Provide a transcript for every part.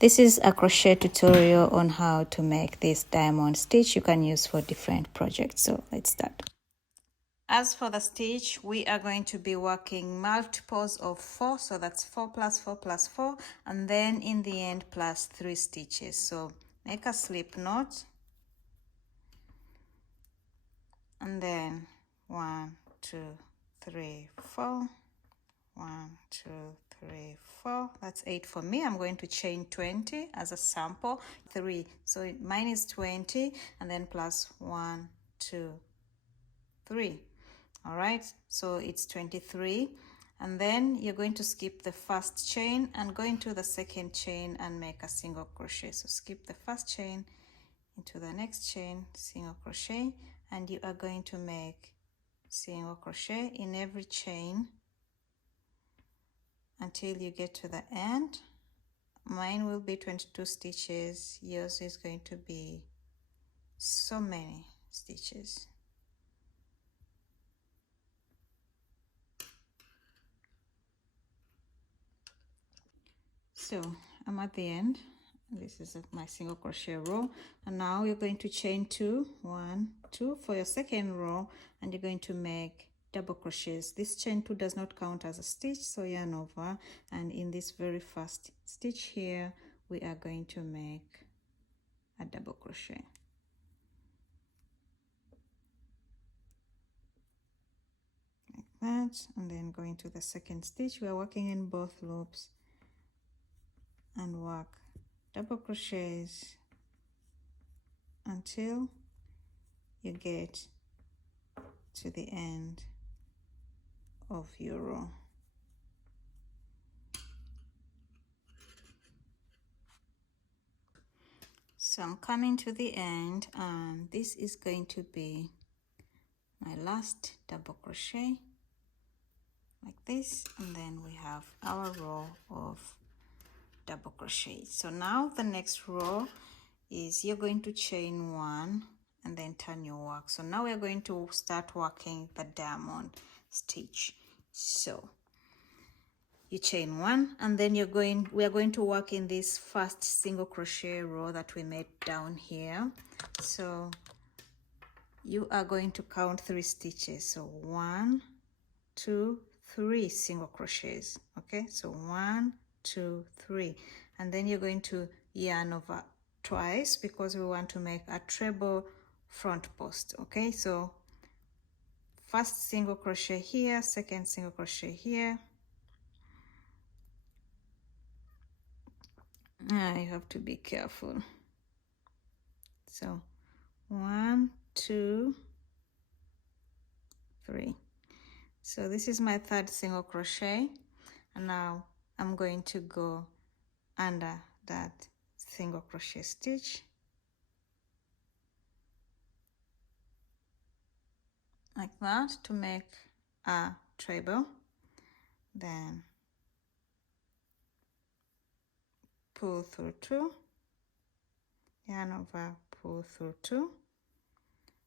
This is a crochet tutorial on how to make this diamond stitch you can use for different projects. So let's start. As for the stitch, we are going to be working multiples of 4, so that's 4 plus 4 plus 4, and then in the end plus 3 stitches. So make a slip knot, and then 1, 2, 3, 4, 1, 2, 3, 4. That's 8 for me. I'm going to chain 20 as a sample. 3. So mine is 20, and then plus 1, 2, 3. All right, so it's 23, and then you're going to skip the first chain and go into the second chain and make a single crochet. So skip the first chain into the next chain, single crochet, and you are going to make single crochet in every chain until you get to the end. Mine will be 22 stitches. Yours is going to be so many stitches. So I'm at the end. This is my single crochet row, and now you're going to chain 2, 1, 2 for your second row, and you're going to make double crochets. This chain 2 does not count as a stitch, so yarn over, and in this very first stitch here we are going to make a double crochet. Like that, and then going to the second stitch. We are working in both loops and work double crochets until you get to the end of your row. So I'm coming to the end, and this is going to be my last double crochet like this, and then we have our row of double crochet. So now the next row is you're going to chain 1 and then turn your work. So now we're going to start working the diamond stitch. So you chain 1, and then we are going to work in this first single crochet row that we made down here. So you are going to count 3 stitches. So 1, 2, 3 single crochets. Okay, so 1, 2, 3, and then you're going to yarn over twice because we want to make a treble front post. Okay, so first single crochet here, second single crochet here. You have to be careful. So 1, 2, 3. So this is my third single crochet, and now I'm going to go under that single crochet stitch like that to make a treble. Then pull through 2, yarn over, pull through 2,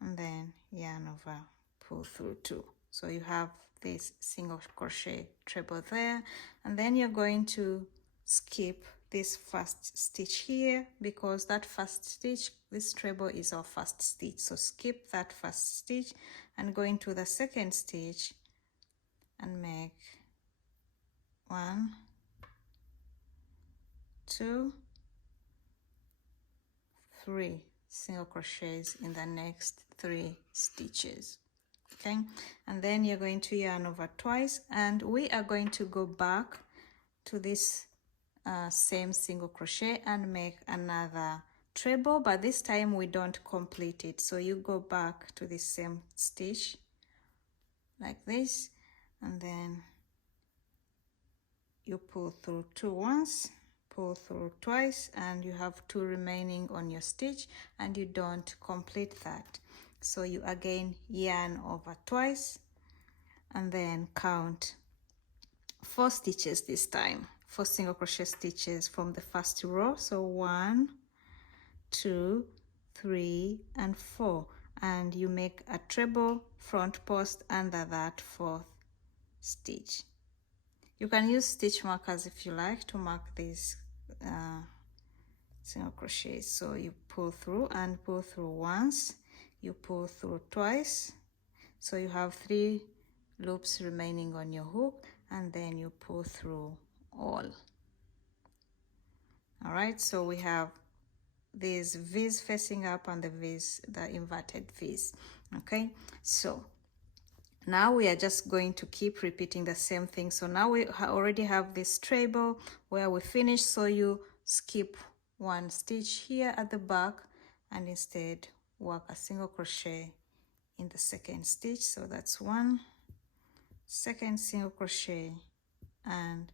and then yarn over, pull through 2. So you have this single crochet treble there, and then you're going to skip this first stitch here because that first stitch, this treble is our first stitch. So skip that first stitch and go into the second stitch and make 1, 2, 3 single crochets in the next 3 stitches. Okay, and then you're going to yarn over twice, and we are going to go back to this same single crochet and make another treble, but this time we don't complete it. So you go back to the same stitch like this, and then you pull through 2 once, pull through twice, and you have 2 remaining on your stitch, and you don't complete that. So you again yarn over twice and then count 4 stitches this time, 4 single crochet stitches from the first row. So 1, 2, 3, and 4, and you make a treble front post under that 4th stitch. You can use stitch markers if you like to mark these single crochet. So you pull through and pull through once, you pull through twice, so you have 3 loops remaining on your hook, and then you pull through all. All right, so we have these V's facing up and the V's, the inverted V's. Okay, so now we are just going to keep repeating the same thing. So now we already have this treble where we finish, so you skip 1 stitch here at the back and instead work a single crochet in the 2nd stitch. So that's 1, 2nd single crochet, and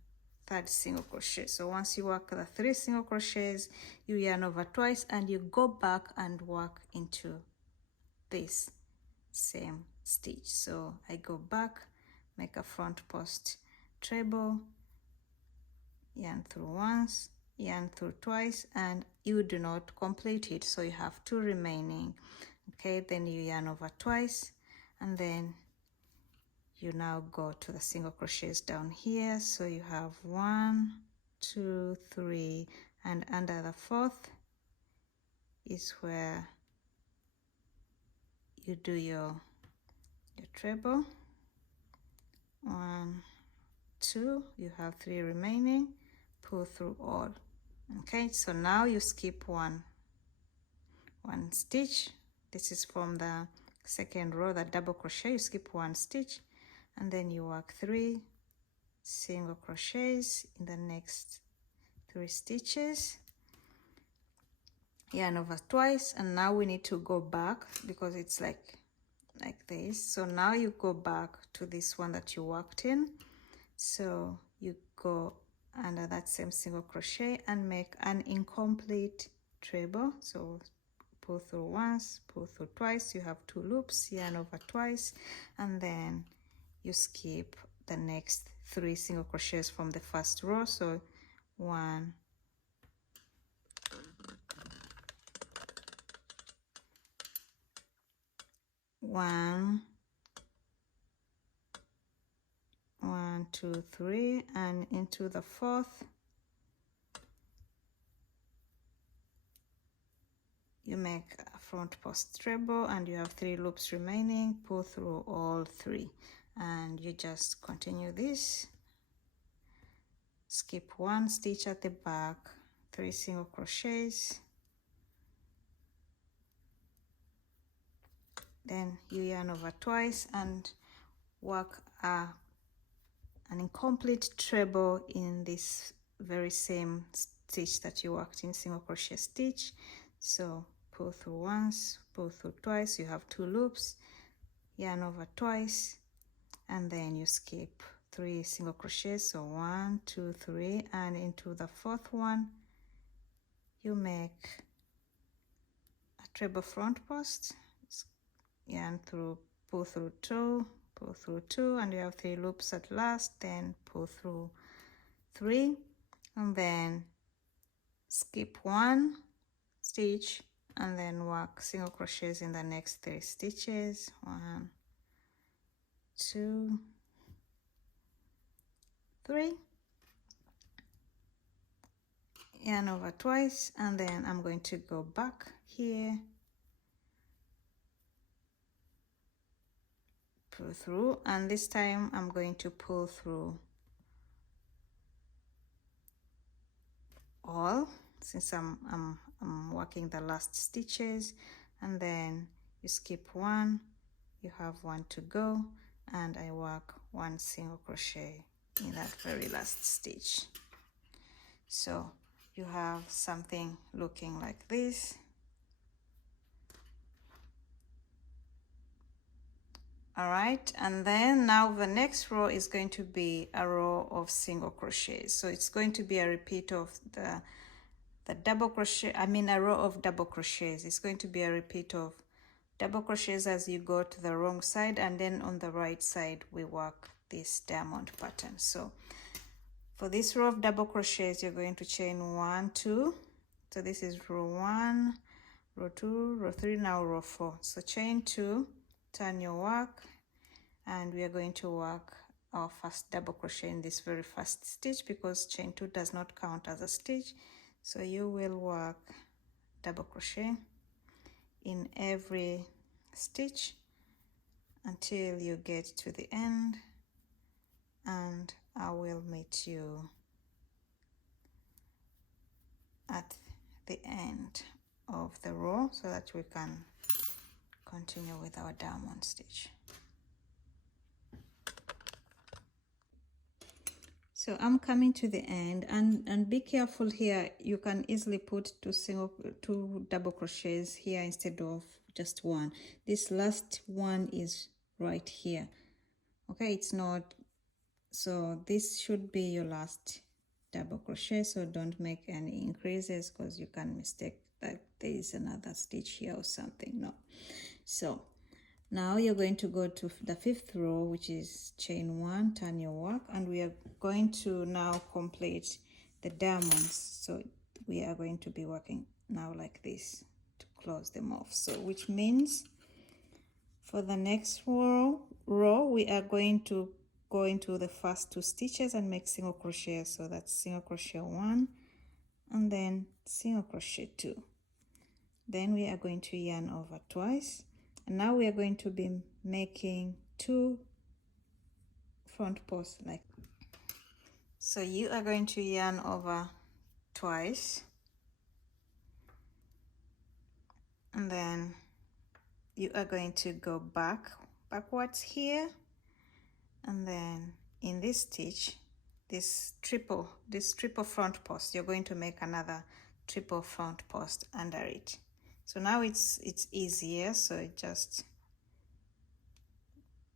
3rd single crochet. So once you work the 3 single crochets, you yarn over twice and you go back and work into this same stitch. So I go back, make a front post treble, yarn through once, yarn through twice, and you do not complete it, so you have 2 remaining. Okay, then you yarn over twice, and then you now go to the single crochets down here. So you have 1, 2, 3, and under the 4th is where you do your treble. 1, 2, you have 3 remaining, pull through all. Okay, so now you skip one stitch. This is from the 2nd row, the double crochet. You skip 1 stitch, and then you work 3 single crochets in the next 3 stitches, yarn over twice, and now we need to go back because it's like this. So now you go back to this one that you worked in, so you go under that same single crochet and make an incomplete treble. So pull through once, pull through twice, you have 2 loops, yarn over twice, and then you skip the next 3 single crochets from the 1st row. So 1, 1, 1, 2, 3, and into the 4th you make a front post treble and you have 3 loops remaining. Pull through all 3 and you just continue this. Skip 1 stitch at the back, 3 single crochets, then you yarn over twice and work an incomplete treble in this very same stitch that you worked in, single crochet stitch. So pull through once, pull through twice, you have 2 loops, yarn over twice, and then you skip 3 single crochets. So 1, 2, 3, and into the 4th one you make a treble front post, yarn through, pull through 2, pull through 2, and you have 3 loops at last, then pull through 3, and then skip 1 stitch and then work single crochets in the next 3 stitches. 1, 2, 3, yarn over twice, and then I'm going to go back here, pull through, and this time I'm going to pull through all since I'm working the last stitches, and then you skip 1, you have 1 to go, and I work 1 single crochet in that very last stitch. So you have something looking like this. All right, and then now the next row is going to be a row of single crochets. So it's going to be a repeat of the double crochet, a row of double crochets. It's going to be a repeat of double crochets as you go to the wrong side, and then on the right side we work this diamond pattern. So for this row of double crochets you're going to chain 1, 2. So this is row 1, row 2, row 3, now row 4. So chain 2, turn your work, and we are going to work our first double crochet in this very first stitch because chain 2 does not count as a stitch. So you will work double crochet in every stitch until you get to the end, and I will meet you at the end of the row so that we can continue with our diamond stitch. So I'm coming to the end, and be careful here. You can easily put two double crochets here instead of just one. This last one is right here. Okay, it's not, so this should be your last double crochet, so don't make any increases because you can mistake that there is another stitch here or something. No. So now you're going to go to the 5th row, which is chain 1, turn your work, and we are going to now complete the diamonds. So we are going to be working now like this to close them off. So which means for the next row we are going to go into the first 2 stitches and make single crochet. So that's single crochet 1 and then single crochet 2. Then we are going to yarn over twice, and now we are going to be making 2 front posts like. So you are going to yarn over twice, and then you are going to go backwards here, and then in this stitch, this triple front post, you're going to make another triple front post under it. So now it's easier, so it just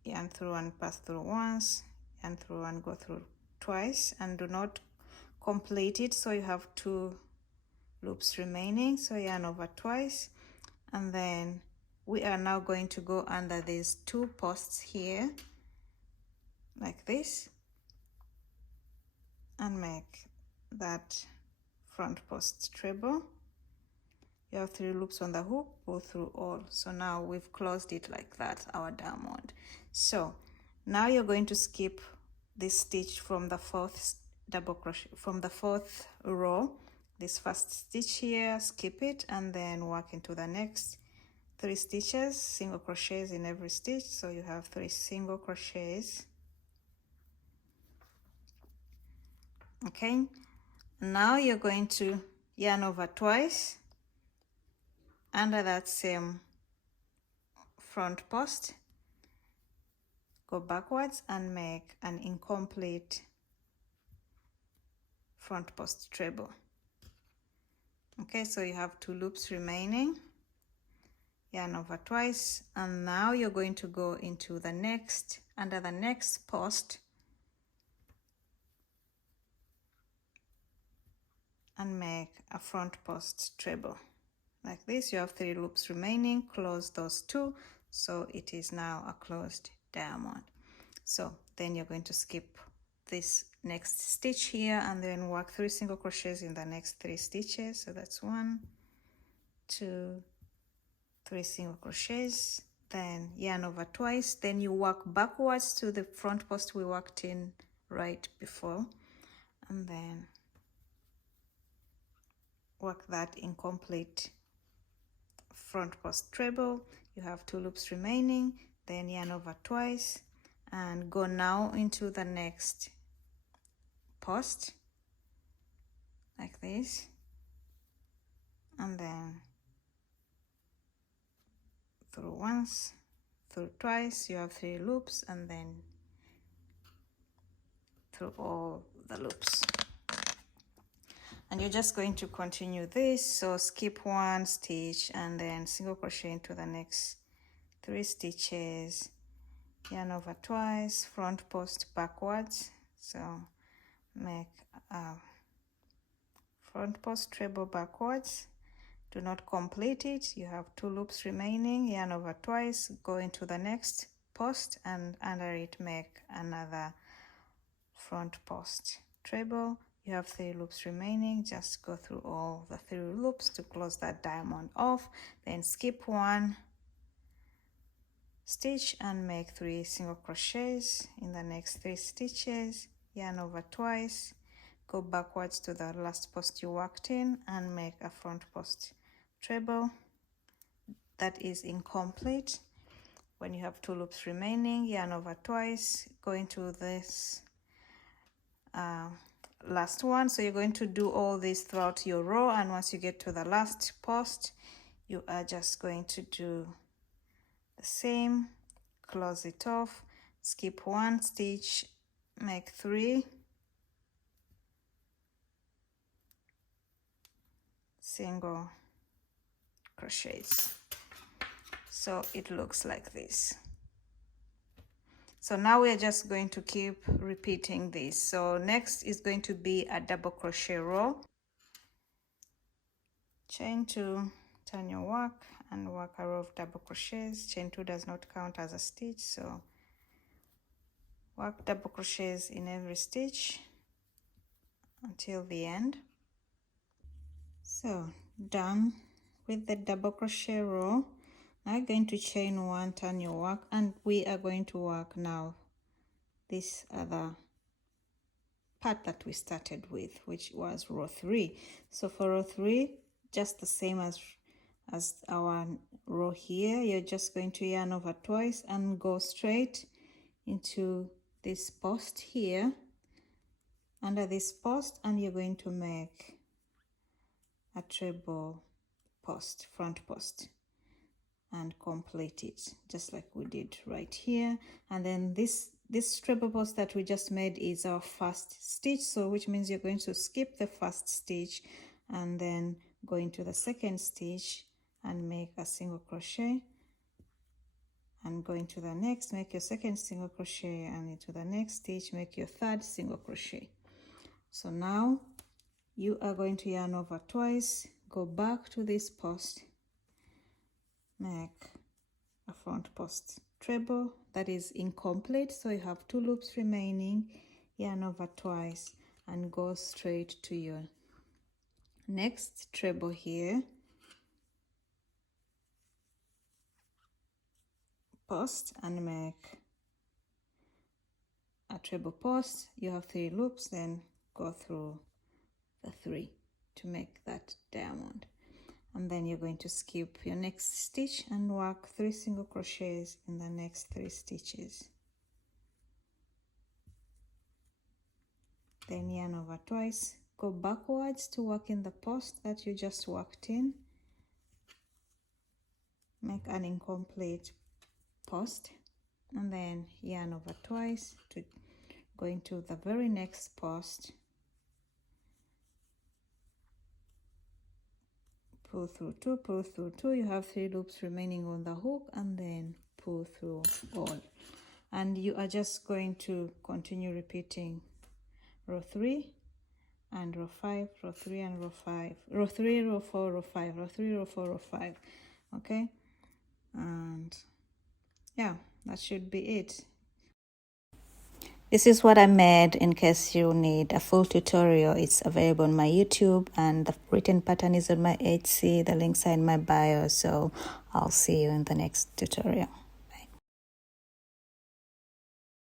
yarn through and pass through once, yarn through and go through twice, and do not complete it, so you have 2 loops remaining. So yarn over twice, and then we are now going to go under these 2 posts here like this and make that front post treble. You have 3 loops on the hook, pull through all. So now we've closed it like that, our diamond. So now you're going to skip this stitch from the 4th double crochet, from the 4th row, this first stitch here, skip it, and then work into the next 3 stitches, single crochets in every stitch. So you have 3 single crochets. Okay, now you're going to yarn over twice under that same front post, go backwards and make an incomplete front post treble. Okay, so you have 2 loops remaining, yarn over twice, and now you're going to go into the next, under the next post, and make a front post treble like this. You have 3 loops remaining, close those 2, so it is now a closed diamond. So then you're going to skip this next stitch here and then work 3 single crochets in the next 3 stitches. So that's 1, 2, 3 single crochets, then yarn over twice, then you work backwards to the front post we worked in right before, and then work that incomplete front post treble. You have 2 loops remaining, then yarn over twice and go now into the next post like this, and then through once, through twice. You have 3 loops, and then through all the loops, and you're just going to continue this. So skip 1 stitch and then single crochet into the next 3 stitches, yarn over twice, front post backwards. So make a front post treble backwards, do not complete it. You have 2 loops remaining, yarn over twice, go into the next post, and under it make another front post treble. You have 3 loops remaining, just go through all the 3 loops to close that diamond off, then skip 1 stitch and make 3 single crochets in the next 3 stitches, yarn over twice, go backwards to the last post you worked in and make a front post treble that is incomplete. When you have 2 loops remaining, yarn over twice, go into this last one. So you're going to do all this throughout your row, and once you get to the last post, you are just going to do the same, close it off, skip 1 stitch, make 3 single crochets. So it looks like this. So now we're just going to keep repeating this. So next is going to be a double crochet row. Chain 2, turn your work and work a row of double crochets. Chain 2 does not count as a stitch, so work double crochets in every stitch until the end. So done with the double crochet row. Now you're going to chain 1, turn your work, and we are going to work now this other part that we started with, which was row 3. So for row 3, just the same as our row here, you're just going to yarn over twice and go straight into this post here, under this post, and you're going to make a treble post, front post, and complete it just like we did right here. And then this treble post that we just made is our first stitch, so which means you're going to skip the first stitch and then go into the second stitch and make a single crochet, and go into the next, make your second single crochet, and into the next stitch make your third single crochet. So now you are going to yarn over twice, go back to this post, make a front post treble that is incomplete, so you have 2 loops remaining, yarn over twice and go straight to your next treble here, post, and make a treble post. You have 3 loops, then go through the 3 to make that diamond. And then you're going to skip your next stitch and work 3 single crochets in the next 3 stitches. Then yarn over twice, go backwards to work in the post that you just worked in, make an incomplete post, and then yarn over twice to go into the very next post, pull through 2, pull through 2, you have 3 loops remaining on the hook, and then pull through all. And you are just going to continue repeating row 3 and row 5, row 3 and row 5, row 3, row 4, row 5, row 3, row 4, row 5. Okay, and yeah, that should be it. This is what I made. In case you need a full tutorial, it's available on my YouTube, and the written pattern is on my Etsy. The links are in my bio, so I'll see you in the next tutorial.